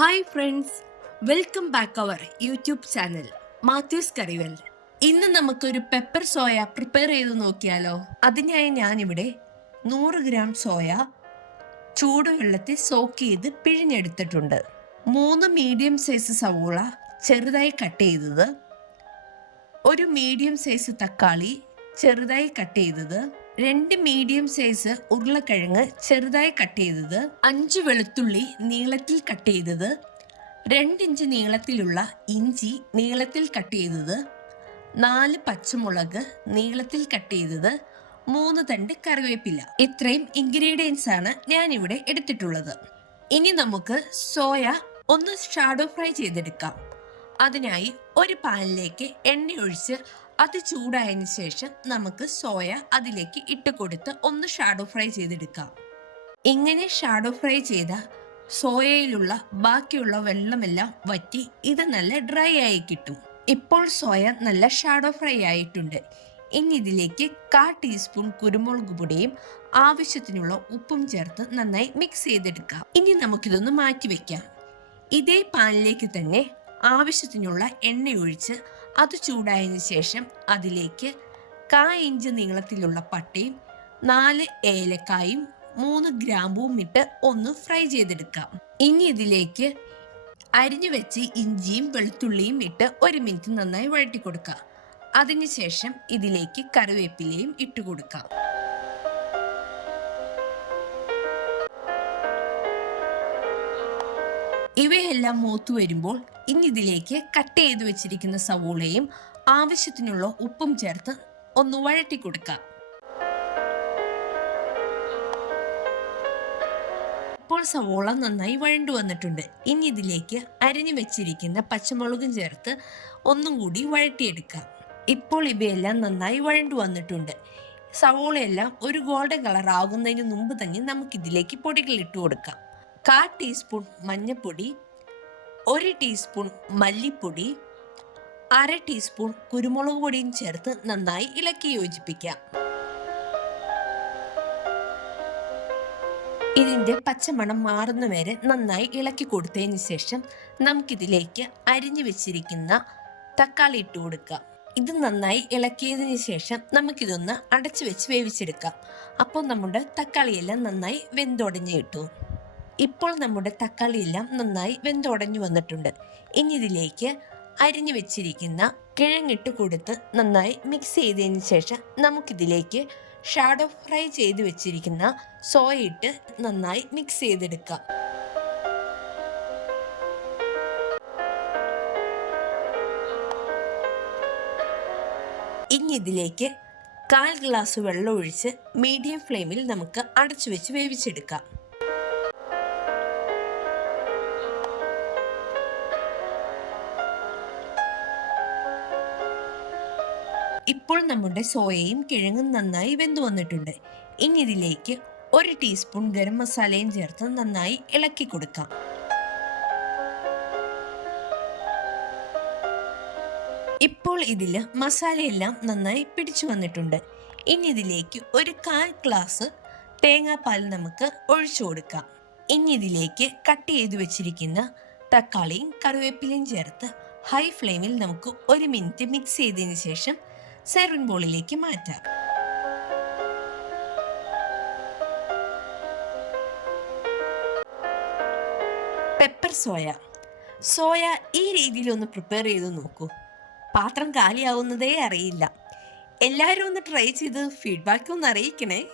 Hi friends welcome back our YouTube channel Mathews കറിവൽ ഇന്ന് നമുക്കൊരു pepper soya prepare ചെയ്ത് നോക്കിയാലോ? അതിനായി ഞാനിവിടെ നൂറ് ഗ്രാം സോയ ചൂടുവെള്ളത്തിൽ സോക്ക് ചെയ്ത് പിഴിഞ്ഞെടുത്തിട്ടുണ്ട്. മൂന്ന് മീഡിയം സൈസ് സവോള ചെറുതായി കട്ട് ചെയ്തത്. ഒരു മീഡിയം സൈസ് തക്കാളി ചെറുതായി കട്ട് ചെയ്തത്. രണ്ട് മീഡിയം സൈസ് ഉരുളക്കിഴങ്ങ് ചെറുതായി കട്ട് ചെയ്തത്. അഞ്ച് വെളുത്തുള്ളി നീളത്തിൽ കട്ട് ചെയ്തത്. രണ്ടിഞ്ച് നീളത്തിലുള്ള ഇഞ്ചി നീളത്തിൽ കട്ട് ചെയ്തത്. നാല് പച്ചമുളക് നീളത്തിൽ കട്ട് ചെയ്തത്. മൂന്ന് തണ്ട് കറിവേപ്പില. ഇത്രയും ഇൻഗ്രീഡിയൻസ് ആണ് ഞാൻ ഇവിടെ എടുത്തിട്ടുള്ളത്. ഇനി നമുക്ക് സോയ ഒന്ന് ഷാഡോ ഫ്രൈ ചെയ്തെടുക്കാം. അതിനായി ഒരു പാനിലേക്ക് എണ്ണ ഒഴിച്ച് അത് ചൂടായതിനു ശേഷം നമുക്ക് സോയ അതിലേക്ക് ഇട്ട് കൊടുത്ത് ഒന്ന് ഷാഡോ ഫ്രൈ ചെയ്തെടുക്കാം. ഇങ്ങനെ ഷാഡോ ഫ്രൈ ചെയ്ത സോയയിലുള്ള ബാക്കിയുള്ള വെള്ളമെല്ലാം വറ്റി ഇത് നല്ല ഡ്രൈ ആയി കിട്ടും. ഇപ്പോൾ സോയ നല്ല ഷാഡോ ഫ്രൈ ആയിട്ടുണ്ട്. ഇനി ഇതിലേക്ക് കാ ടീസ്പൂൺ കുരുമുളക് പൊടിയും ആവശ്യത്തിനുള്ള ഉപ്പും ചേർത്ത് നന്നായി മിക്സ് ചെയ്തെടുക്കാം. ഇനി നമുക്കിതൊന്ന് മാറ്റി വയ്ക്കാം ഇതേ പാനിലേക്ക് തന്നെ ആവശ്യത്തിനുള്ള എണ്ണ ഒഴിച്ച് അത് ചൂടായതിനു ശേഷം അതിലേക്ക് കാ ഇഞ്ച് നീളത്തിലുള്ള പട്ടയും നാല് ഏലക്കായും മൂന്ന് ഗ്രാമ്പൂവും ഇട്ട് ഒന്ന് ഫ്രൈ ചെയ്തെടുക്കാം. ഇനി ഇതിലേക്ക് അരിഞ്ഞു വെച്ച് ഇഞ്ചിയും വെളുത്തുള്ളിയും ഇട്ട് ഒരു മിനിറ്റ് നന്നായി വഴറ്റി കൊടുക്കാം അതിനുശേഷം ഇതിലേക്ക് കറിവേപ്പിലയും ഇട്ട് കൊടുക്കാം. ഇവയെല്ലാം മൂത്തു വരുമ്പോൾ ഇനി ഇതിലേക്ക് കട്ട് ചെയ്ത് വെച്ചിരിക്കുന്ന സവോളയും ആവശ്യത്തിനുള്ള ഉപ്പും ചേർത്ത് ഒന്ന് വഴറ്റി കൊടുക്കാം. ഇപ്പോൾ സവോള നന്നായി വഴണ്ടു വന്നിട്ടുണ്ട്. ഇനി ഇതിലേക്ക് അരിഞ്ഞു വെച്ചിരിക്കുന്ന പച്ചമുളകും ചേർത്ത് ഒന്നും കൂടി വഴറ്റിയെടുക്കാം. ഇപ്പോൾ ഇവയെല്ലാം നന്നായി വഴണ്ടു വന്നിട്ടുണ്ട്. സവോളയെല്ലാം ഒരു ഗോൾഡൻ കളർ ആകുന്നതിന് മുമ്പ് തന്നെ നമുക്കിതിലേക്ക് പൊടികൾ ഇട്ട് കൊടുക്കാം. കാ ടീസ്പൂൺ മഞ്ഞൾപ്പൊടി ഒരു ടീസ്പൂൺ മല്ലിപ്പൊടി അര ടീസ്പൂൺ കുരുമുളക് പൊടിയും ചേർത്ത് നന്നായി ഇളക്കി യോജിപ്പിക്കാം. ഇതിന്റെ പച്ചമണം മാറുന്ന വരെ നന്നായി ഇളക്കി കൊടുത്തതിന് ശേഷം നമുക്കിതിലേക്ക് അരിഞ്ഞു വെച്ചിരിക്കുന്ന തക്കാളി ഇട്ട് കൊടുക്കാം. ഇത് നന്നായി ഇളക്കിയതിന് ശേഷം നമുക്കിതൊന്ന് അടച്ചു വെച്ച് വേവിച്ചെടുക്കാം. അപ്പോൾ നമ്മുടെ തക്കാളിയെല്ലാം നന്നായി വെന്തുടഞ്ഞ് കിട്ടും. ഇപ്പോൾ നമ്മുടെ തക്കാളി എല്ലാം നന്നായി വെന്തുടഞ്ഞു വന്നിട്ടുണ്ട്. ഇനി ഇതിലേക്ക് അരിഞ്ഞു വെച്ചിരിക്കുന്ന കിഴങ്ങിട്ട് കൊടുത്ത് നന്നായി മിക്സ് ചെയ്തതിന് ശേഷം നമുക്കിതിലേക്ക് ഷാഡോ ഫ്രൈ ചെയ്ത് വെച്ചിരിക്കുന്ന സോയ ഇട്ട് നന്നായി മിക്സ് ചെയ്തെടുക്കാം. ഇനി ഇതിലേക്ക് കാൽ ഗ്ലാസ് വെള്ളം ഒഴിച്ച് മീഡിയം ഫ്ലെയിമിൽ നമുക്ക് അടച്ചു വെച്ച് വേവിച്ചെടുക്കാം. ഇപ്പോൾ നമ്മുടെ സോയയും കിഴങ്ങും നന്നായി വെന്തു വന്നിട്ടുണ്ട്. ഇനി ഇതിലേക്ക് ഒരു ടീസ്പൂൺ ഗരം മസാലയും ചേർത്ത് നന്നായി ഇളക്കി കൊടുക്കാം. ഇപ്പോൾ ഇതിൽ മസാലയെല്ലാം നന്നായി പിടിച്ചു വന്നിട്ടുണ്ട്. ഇനി ഇതിലേക്ക് ഒരു കാൽ ഗ്ലാസ് തേങ്ങാപ്പാൽ നമുക്ക് ഒഴിച്ചു കൊടുക്കാം. ഇനി ഇതിലേക്ക് കട്ട് ചെയ്ത് വെച്ചിരിക്കുന്ന തക്കാളിയും കറിവേപ്പിലയും ചേർത്ത് ഹൈ ഫ്ലെയിമിൽ നമുക്ക് ഒരു മിനിറ്റ് മിക്സ് ചെയ്തതിന് ശേഷം സെർവിൻ ബോളിലേക്ക് മാറ്റാം. Pepper soya. സോയ ഈ രീതിയിൽ ഒന്ന് പ്രിപ്പയർ ചെയ്ത് നോക്കൂ. പാത്രം കാലിയാവുന്നതേ അറിയില്ല. എല്ലാവരും ഒന്ന് ട്രൈ ചെയ്ത് ഫീഡ്ബാക്ക് ഒന്ന് അറിയിക്കണേ.